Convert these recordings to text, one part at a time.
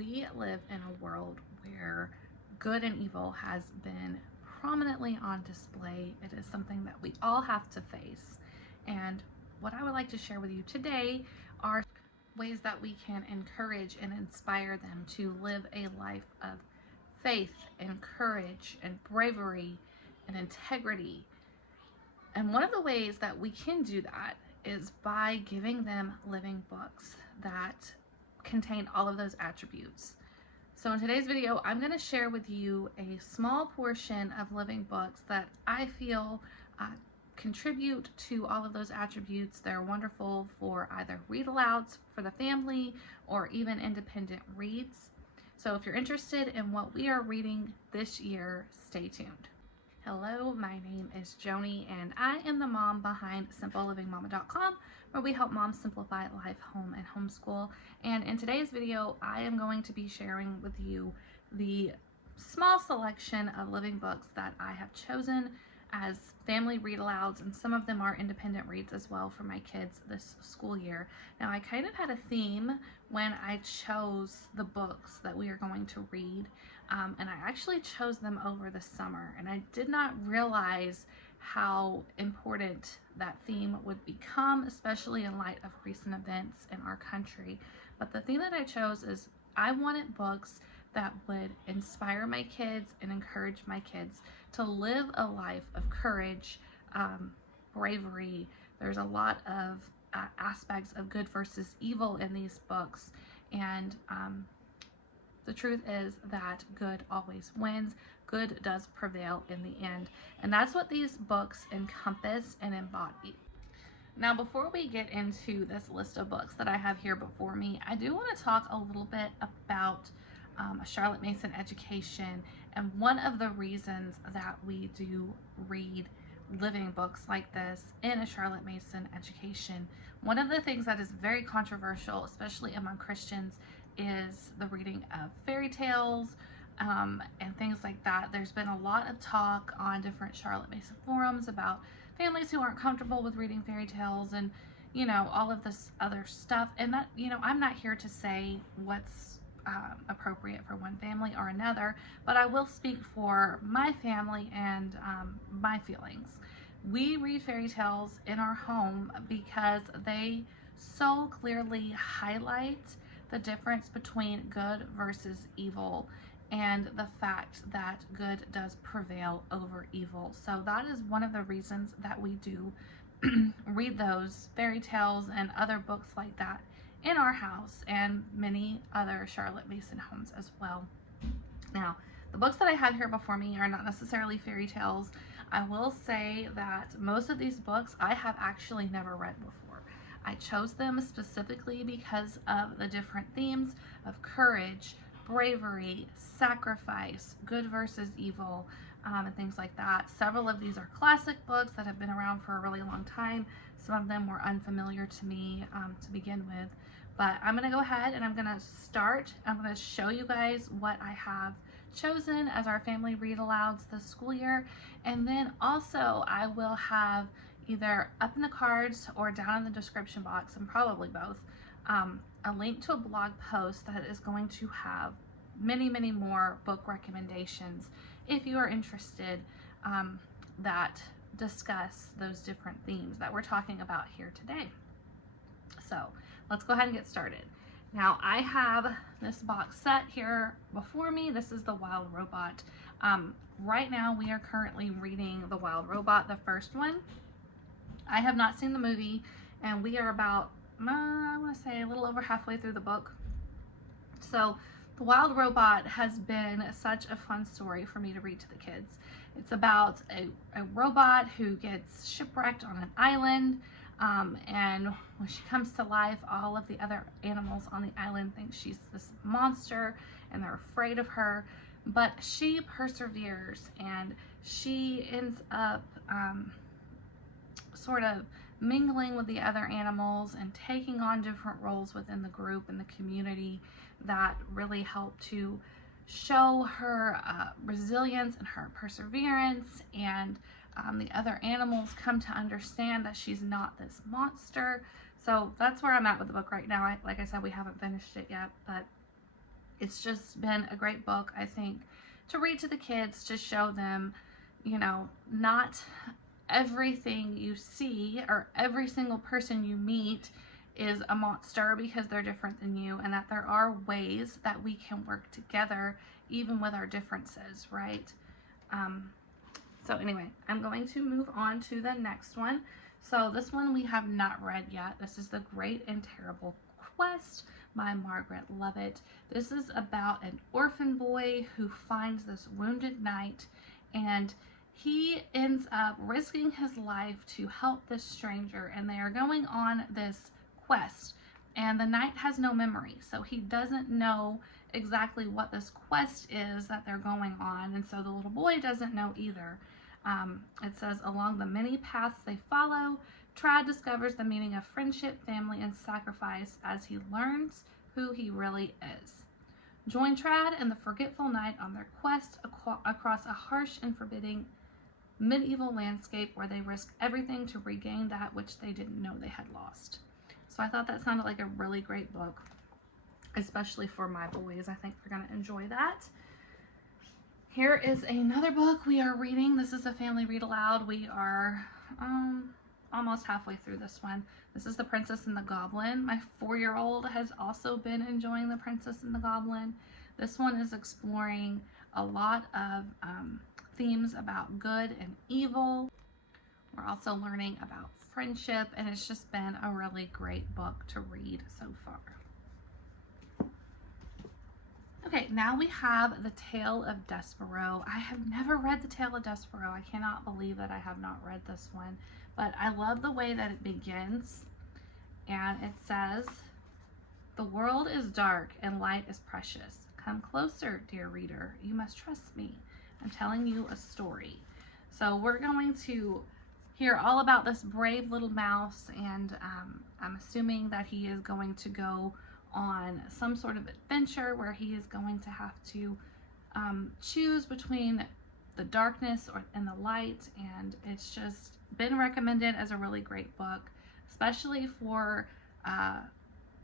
we live in a world where good and evil has been prominently on display. It is something that we all have to face. And what I would like to share with you today are ways that we can encourage and inspire them to live a life of faith and courage and bravery and integrity. And one of the ways that we can do that is by giving them living books that contain all of those attributes. So in today's video, I'm going to share with you a small portion of living books that I feel contribute to all of those attributes. They're wonderful for either read-alouds for the family or even independent reads. So if you're interested in what we are reading this year, stay tuned. Hello, my name is Joni, and I am the mom behind simplelivingmama.com, where we help moms simplify life, home, and homeschool. And in today's video, I am going to be sharing with you the small selection of living books that I have chosen as family read-alouds, and some of them are independent reads as well for my kids this school year. Now, I kind of had a theme when I chose the books that we are going to read, and I actually chose them over the summer, and I did not realize how important that theme would become, especially in light of recent events in our country. But the theme that I chose is I wanted books that would inspire my kids and encourage my kids to live a life of courage, bravery. There's a lot of aspects of good versus evil in these books, and the truth is that good always wins. Good does prevail in the end, and that's what these books encompass and embody. Now, before we get into this list of books that I have here before me, I do want to talk a little bit about a Charlotte Mason education, and one of the reasons that we do read living books like this in a Charlotte Mason education. One of the things that is very controversial, especially among Christians, is the reading of fairy tales and things like that. There's been a lot of talk on different Charlotte Mason forums about families who aren't comfortable with reading fairy tales and, you know, all of this other stuff. And that, you know, I'm not here to say what's appropriate for one family or another, but I will speak for my family and my feelings. We read fairy tales in our home because they so clearly highlight the difference between good versus evil and the fact that good does prevail over evil. So that is one of the reasons that we do read those fairy tales and other books like that in our house and many other Charlotte Mason homes as well. Now, the books that I have here before me are not necessarily fairy tales. I will say that most of these books I have actually never read before. I chose them specifically because of the different themes of courage, bravery, sacrifice, good versus evil, and things like that. Several of these are classic books that have been around for a really long time. Some of them were unfamiliar to me to begin with. But I'm going to go ahead and I'm going to show you guys what I have chosen as our family read-alouds this school year. And then also I will have either up in the cards or down in the description box, and probably both, a link to a blog post that is going to have many, many more book recommendations if you are interested that discuss those different themes that we're talking about here today. So let's go ahead and get started. Now, I have this box set here before me. This is The Wild Robot. Right now we are currently reading The Wild Robot, the first one. I have not seen the movie, and we are about, I want to say, a little over halfway through the book. So The Wild Robot has been such a fun story for me to read to the kids. It's about a robot who gets shipwrecked on an island, and when she comes to life, all of the other animals on the island think she's this monster and they're afraid of her, but she perseveres and she ends up sort of mingling with the other animals and taking on different roles within the group and the community that really help to show her resilience and her perseverance, and the other animals come to understand that she's not this monster. So that's where I'm at with the book right now. Like I said, we haven't finished it yet, but It's just been a great book, I think, to read to the kids, to show them, not everything you see or every single person you meet is a monster because they're different than you, and that there are ways that we can work together even with our differences, right? So anyway, I'm going to move on to the next one. So this one we have not read yet. This is The Great and Terrible Quest by Margaret Lovett. This is about an orphan boy who finds this wounded knight, and he ends up risking his life to help this stranger, and they are going on this quest, and the knight has no memory, so he doesn't know exactly what this quest is that they're going on, and so the little boy doesn't know either. It says, along the many paths they follow, Trad discovers the meaning of friendship, family, and sacrifice as he learns who he really is. Join Trad and the forgetful knight on their quest across a harsh and forbidding medieval landscape where they risk everything to regain that which they didn't know they had lost. So I thought that sounded like a really great book, especially for my boys. I think they're going to enjoy that. Here is another book we are reading. This is a family read aloud. We are almost halfway through this one. This is The Princess and the Goblin. My 4-year-old has also been enjoying The Princess and the Goblin. This one is exploring a lot of themes about good and evil. We're also learning about friendship, and it's just been a really great book to read so far. Okay, now we have The Tale of Despero. I have never read The Tale of Despero. I cannot believe that I have not read this one, but I love the way that it begins, and it says, "The world is dark and light is precious. Come closer, dear reader. You must trust me. I'm telling you a story." So we're going to hear all about this brave little mouse, and I'm assuming that he is going to go on some sort of adventure where he is going to have to choose between the darkness and the light, and it's just been recommended as a really great book, especially for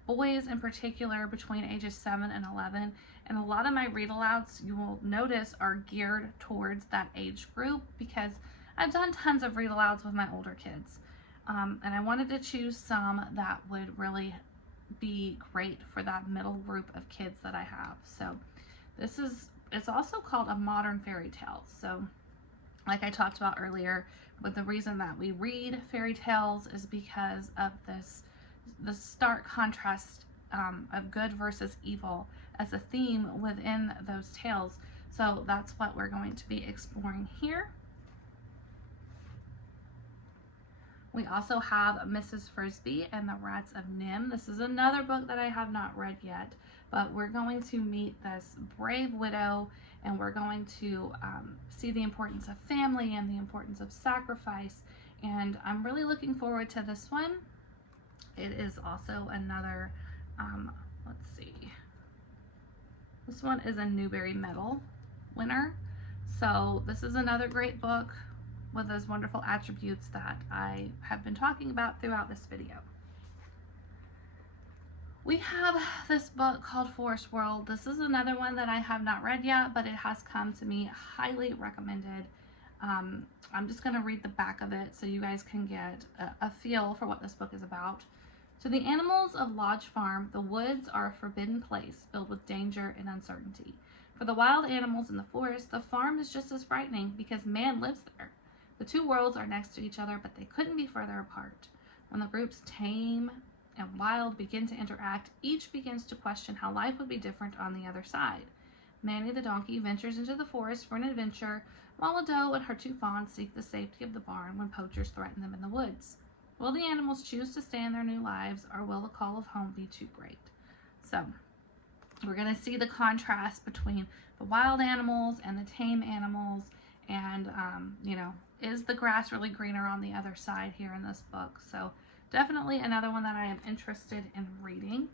boys in particular between ages 7 and 11. And a lot of my read alouds, you will notice, are geared towards that age group because I've done tons of read alouds with my older kids, and I wanted to choose some that would really be great for that middle group of kids that I have. So it's also called a modern fairy tale. So like I talked about earlier, but the reason that we read fairy tales is because of the stark contrast of good versus evil as a theme within those tales. So that's what we're going to be exploring here. We also have Mrs. Frisbee and the Rats of Nim. This is another book that I have not read yet, but we're going to meet this brave widow, and we're going to see the importance of family and the importance of sacrifice, and I'm really looking forward to this one. It is also another, let's see, this one is a Newbery Medal winner, so this is another great book with those wonderful attributes that I have been talking about throughout this video. We have this book called Forest World. This is another one that I have not read yet, but it has come to me highly recommended. I'm just going to read the back of it so you guys can get a feel for what this book is about. To the animals of Lodge Farm, the woods are a forbidden place filled with danger and uncertainty. For the wild animals in the forest, the farm is just as frightening because man lives there. The two worlds are next to each other, but they couldn't be further apart. When the groups tame and wild begin to interact, each begins to question how life would be different on the other side. Manny the donkey ventures into the forest for an adventure, while a doe and her 2 fawns seek the safety of the barn when poachers threaten them in the woods. Will the animals choose to stay in their new lives, or will the call of home be too great? So, we're going to see the contrast between the wild animals and the tame animals, and, is the grass really greener on the other side here in this book? So definitely another one that I am interested in reading.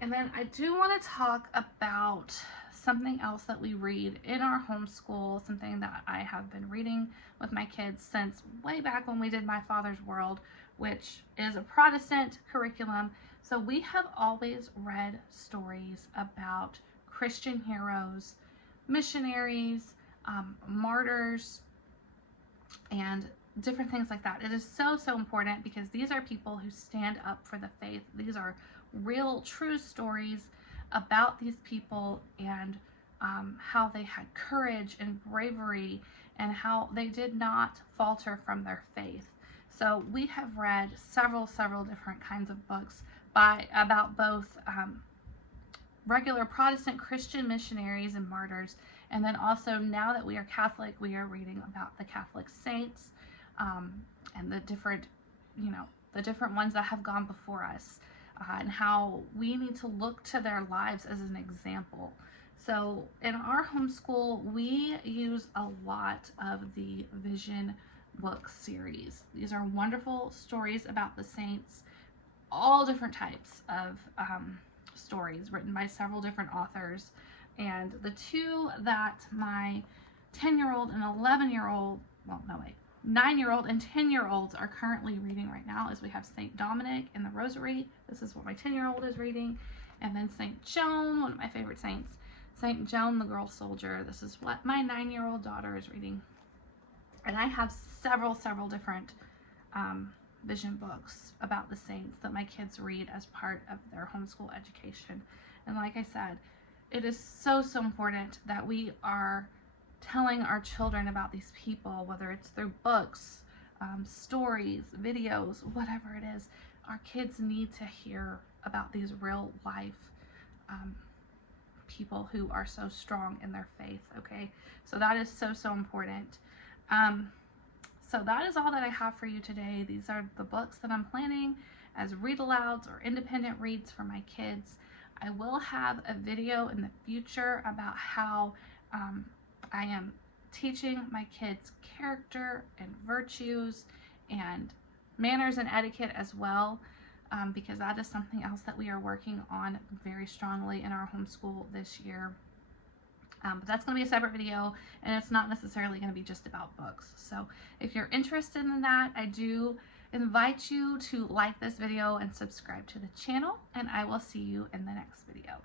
And then I do want to talk about something else that we read in our homeschool, something that I have been reading with my kids since way back when we did My Father's World, which is a Protestant curriculum. So we have always read stories about Christian heroes, missionaries, martyrs, and different things like that. It is so, so important because these are people who stand up for the faith. These are real, true stories about these people and how they had courage and bravery and how they did not falter from their faith. So we have read several different kinds of books about both regular Protestant Christian missionaries and martyrs, and then also, now that we are Catholic, we are reading about the Catholic saints and the different ones that have gone before us, and how we need to look to their lives as an example. So in our homeschool, we use a lot of the Vision book series. These are wonderful stories about the saints, all different types of stories written by several different authors. And the two that my 10-year-old and 11-year-old, 9-year-old and 10-year-olds are currently reading right now is we have St. Dominic and the Rosary. This is what my 10-year-old is reading. And then St. Joan, one of my favorite saints, St. Joan the Girl Soldier. This is what my 9-year-old daughter is reading. And I have several different Vision books about the saints that my kids read as part of their homeschool education. And like I said, it is so important that we are telling our children about these people, whether it's through books, stories, videos, whatever it is. Our kids need to hear about these real life people who are so strong in their faith, okay? So that is so important. So that is all that I have for you today. These are the books that I'm planning as read-alouds or independent reads for my kids. I will have a video in the future about how I am teaching my kids character and virtues and manners and etiquette as well, because that is something else that we are working on very strongly in our homeschool this year. But that's going to be a separate video, and it's not necessarily going to be just about books. So if you're interested in that, I do invite you to like this video and subscribe to the channel, and I will see you in the next video.